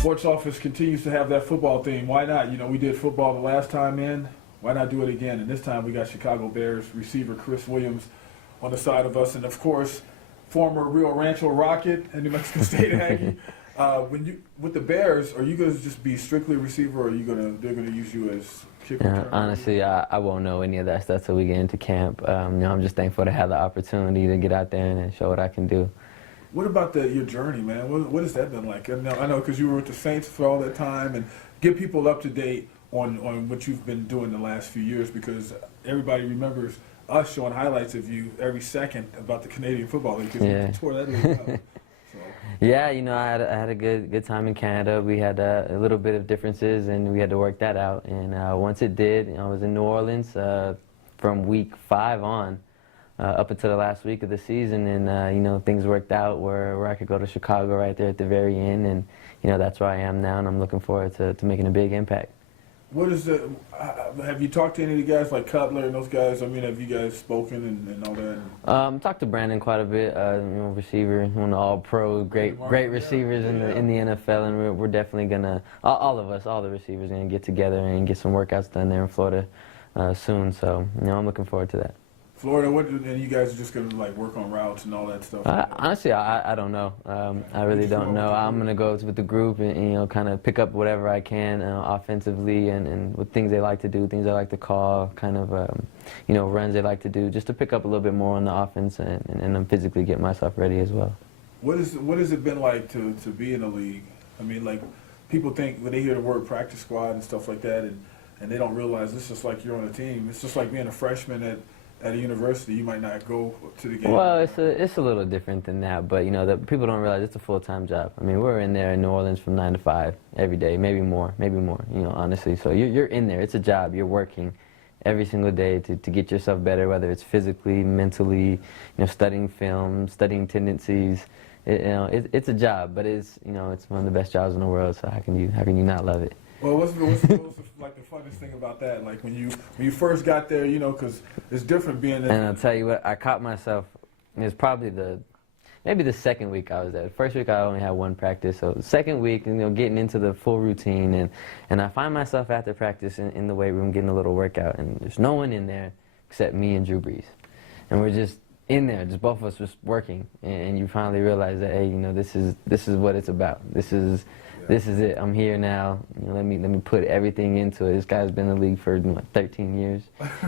sports office continues to have that football theme. Why not? You know, we did football the last time in. Why not do it again? And this time we got Chicago Bears receiver Chris Williams on the side of us, and of course, former Rio Rancho Rocket and New Mexico State Aggie. With the Bears, are you going to just be strictly a receiver, or are they're gonna use you as kick returner? Honestly, I won't know any of that stuff till we get into camp. I'm just thankful to have the opportunity to get out there and show what I can do. What about your journey, man? What has that been like? I know because you were with the Saints for all that time, and get people up to date on what you've been doing the last few years, because everybody remembers us showing highlights of you every second about the Canadian Football League, because you tore that league up. So. Yeah, I had a good time in Canada. We had a little bit of differences, and we had to work that out. And once it did, I was in New Orleans from week 5 on. Up until the last week of the season, and things worked out where I could go to Chicago right there at the very end, and that's where I am now, and I'm looking forward to making a big impact. What is the? Have you talked to any of the guys like Cutler and those guys? I mean, have you guys spoken and all that? Talked to Brandon quite a bit. Receiver, one of all-pro, great receivers in the NFL, and we're definitely gonna all the receivers, gonna get together and get some workouts done there in Florida soon. So I'm looking forward to that. Florida, and you guys are just going to work on routes and all that stuff? Honestly, I don't know. I really don't know. I'm going to go with the group and kind of pick up whatever I can offensively and with things they like to do, things they like to call, kind of runs they like to do, just to pick up a little bit more on the offense and physically get myself ready as well. What has it been like to be in the league? I mean, people think when they hear the word practice squad and stuff like that, and they don't realize it's just like you're on a team. It's just like being a freshman at a university. You might not go to the game. Well, it's a little different than that, but the people don't realize it's a full-time job. I mean, we're in there in New Orleans from 9 to 5 every day, maybe more, honestly. So you're in there. It's a job. You're working every single day to get yourself better, whether it's physically, mentally, studying film, studying tendencies. It's a job, but it's one of the best jobs in the world. So how can you not love it? Well, what's the funnest thing about that? Like when you first got there, because it's different being there. And I'll tell you what, I caught myself. It was probably maybe the second week I was there. The first week I only had 1 practice, so the second week, getting into the full routine, and I find myself after practice in the weight room getting a little workout, and there's no one in there except me and Drew Brees, and we're just in there, just both of us just working, and you finally realize that, hey, this is what it's about. This is it. I'm here now. Let me put everything into it. This guy's been in the league for 13 years,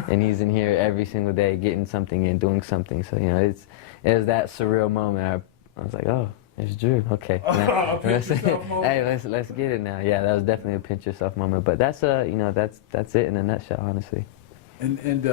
and he's in here every single day, getting something in, doing something. So it was that surreal moment. I was like, oh, there's Drew. Okay, now, let's get it now. Yeah, that was definitely a pinch yourself moment. But that's that's it in a nutshell, honestly. And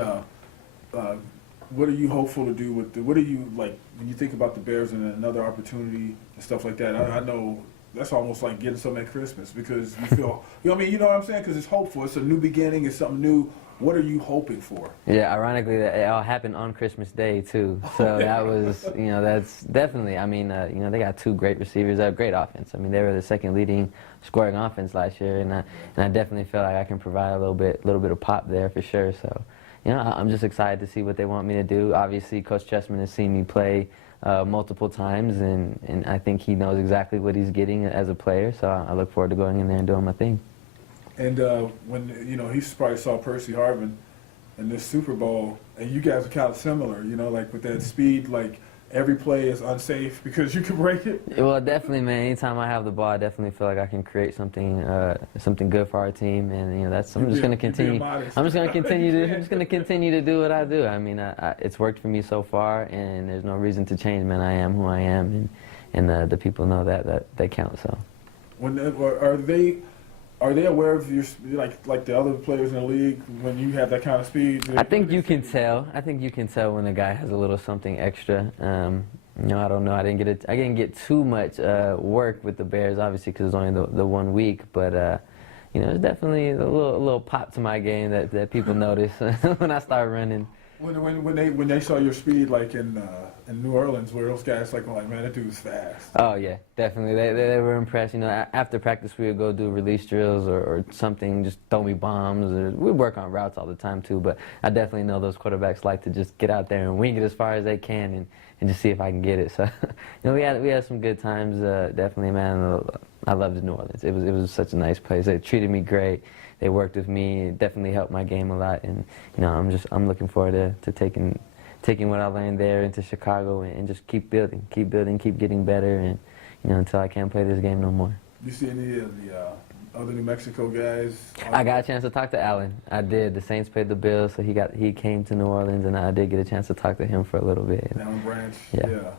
what are you hopeful to do with what are you when you think about the Bears and another opportunity and stuff like that? I know. That's almost like getting something at Christmas, because you feel, you know what I'm saying? Because it's hopeful. It's a new beginning. It's something new. What are you hoping for? Yeah, ironically, it all happened on Christmas Day, too. So that was, that's definitely, they got 2 great receivers. They have great offense. They were the 2nd leading scoring offense last year, and I definitely feel like I can provide a little bit of pop there for sure. So, I'm just excited to see what they want me to do. Obviously, Coach Chessman has seen me play multiple times, and I think he knows exactly what he's getting as a player, so I look forward to going in there and doing my thing. And when he probably saw Percy Harvin in this Super Bowl, and you guys are kind of similar, with that speed, every play is unsafe because you can break it. Well, definitely, man. Anytime I have the ball, I definitely feel like I can create something good for our team, and I'm just going to continue. I'm just going to continue to do what I do. It's worked for me so far, and there's no reason to change, man. I am who I am, and the people know that they count. So, are they aware of your like the other players in the league when you have that kind of speed? I think you can tell. I think you can tell when a guy has a little something extra. I don't know. I didn't get too much work with the Bears, obviously, because it was only the 1 week. But it's definitely a little pop to my game that people notice when I start running. When they saw your speed like in New Orleans, where those guys like, man, that dude's fast. Oh yeah, definitely. They were impressed. You know, after practice we would go do release drills or something, just throw me bombs. Or we work on routes all the time too. But I definitely know those quarterbacks like to just get out there and wing it as far as they can and just see if I can get it. So, you know, we had some good times. Definitely, man. I loved New Orleans. It was such a nice place. They treated me great. They worked with me. It definitely helped my game a lot. And you know, I'm looking forward to taking what I learned there into Chicago and just keep building, keep getting better, and you know, until I can't play this game no more. You see any of the other New Mexico guys? I got a chance to talk to Allen. I did. The Saints played the Bills, so he came to New Orleans, and I did get a chance to talk to him for a little bit. Allen Branch. Yeah.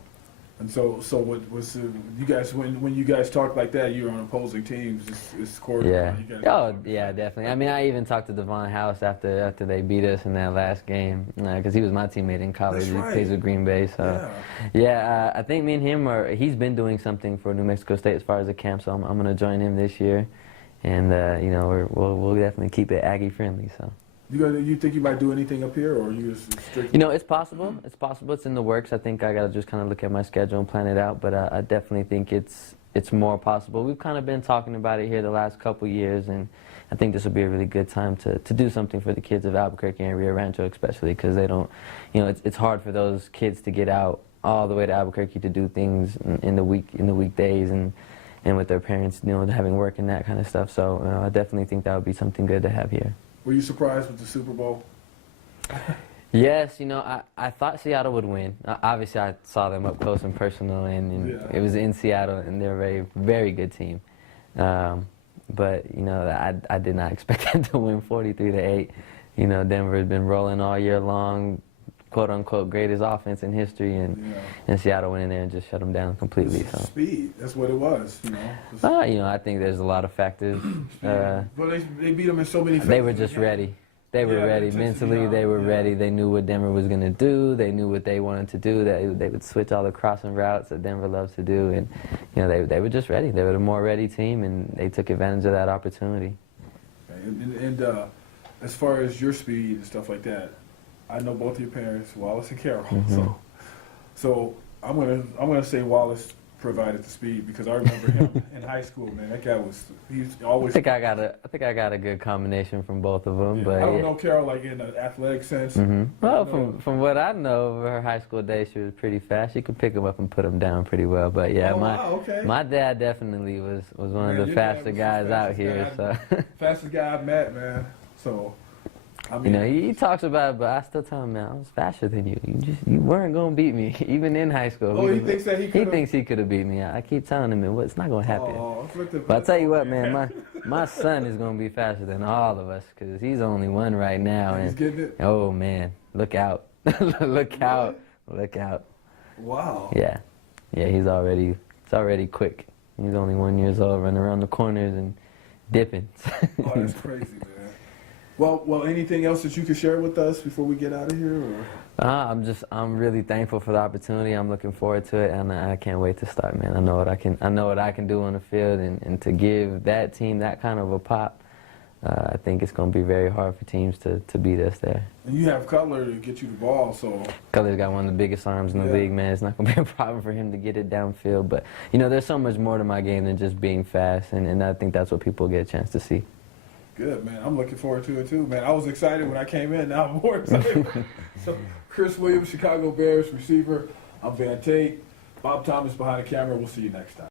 And so what was you guys when you guys talk like that? You're on opposing teams. It's quarterback. Yeah. Oh yeah, definitely. I mean, I even talked to Devon House after they beat us in that last game because he was my teammate in college. That's right. He plays with Green Bay. So yeah, I think me and him he's been doing something for New Mexico State as far as the camp. So I'm going to join him this year, and you know, we'll definitely keep it Aggie friendly. So. You think you might do anything up here, or you just strictly? You know, it's possible. It's possible. It's in the works. I think I got to just kind of look at my schedule and plan it out. But I definitely think it's more possible. We've kind of been talking about it here the last couple years, and I think this will be a really good time to do something for the kids of Albuquerque and Rio Rancho, especially because they don't, you know, it's hard for those kids to get out all the way to Albuquerque to do things in the weekdays and with their parents, you know, having work and that kind of stuff. So I definitely think that would be something good to have here. Were you surprised with the Super Bowl? Yes, you know, I thought Seattle would win. Obviously, I saw them up close and personal, and it was in Seattle, and they're a very, very good team. But, you know, I did not expect them to win 43-8. You know, Denver has been rolling all year long, quote-unquote, greatest offense in history, and Seattle went in there and just shut them down completely. So. Speed, that's what it was, you know. You know, I think there's a lot of factors. Well, they beat them in so many factors. They were just ready. They were ready. Mentally, they were ready. They knew what Denver was going to do. They knew what they wanted to do. They would switch all the crossing routes that Denver loves to do. And, you know, they were just ready. They were the more ready team, and they took advantage of that opportunity. And as far as your speed and stuff like that, I know both of your parents, Wallace and Carol. Mm-hmm. So I'm gonna say Wallace provided the speed because I remember him in high school. Man, that guy he's always. I think I got a good combination from both of them. Yeah, But I don't know Carol like in an athletic sense. Mm-hmm. Well, from what I know of her high school days, she was pretty fast. She could pick them up and put them down pretty well. But yeah, my dad definitely was one of the faster guys out here. Fastest guy I've met, man. So. I mean, you know, he talks about it, but I still tell him, man, I was faster than you. You weren't gonna beat me, even in high school. Oh, he thinks that he could. He thinks he could have beat me. I keep telling him, it's not gonna happen. But I'll tell you what, man, my son is gonna be faster than all of us because he's only one right now. He's getting it. Oh man, look out, look out. Wow. Yeah, he's already quick. He's only 1 year old, running around the corners and dipping. Oh, that's crazy, man. Well, anything else that you could share with us before we get out of here? Or? I'm really thankful for the opportunity. I'm looking forward to it, and I can't wait to start, man. I know what I can do on the field, and to give that team that kind of a pop, I think it's going to be very hard for teams to beat us there. And you have Cutler to get you the ball, so. Cutler's got one of the biggest arms in the league, man. It's not going to be a problem for him to get it downfield. But, you know, there's so much more to my game than just being fast, and I think that's what people get a chance to see. Good, man. I'm looking forward to it, too, man. I was excited when I came in. Now I'm more excited. So, Chris Williams, Chicago Bears receiver. I'm Van Tate. Bob Thomas behind the camera. We'll see you next time.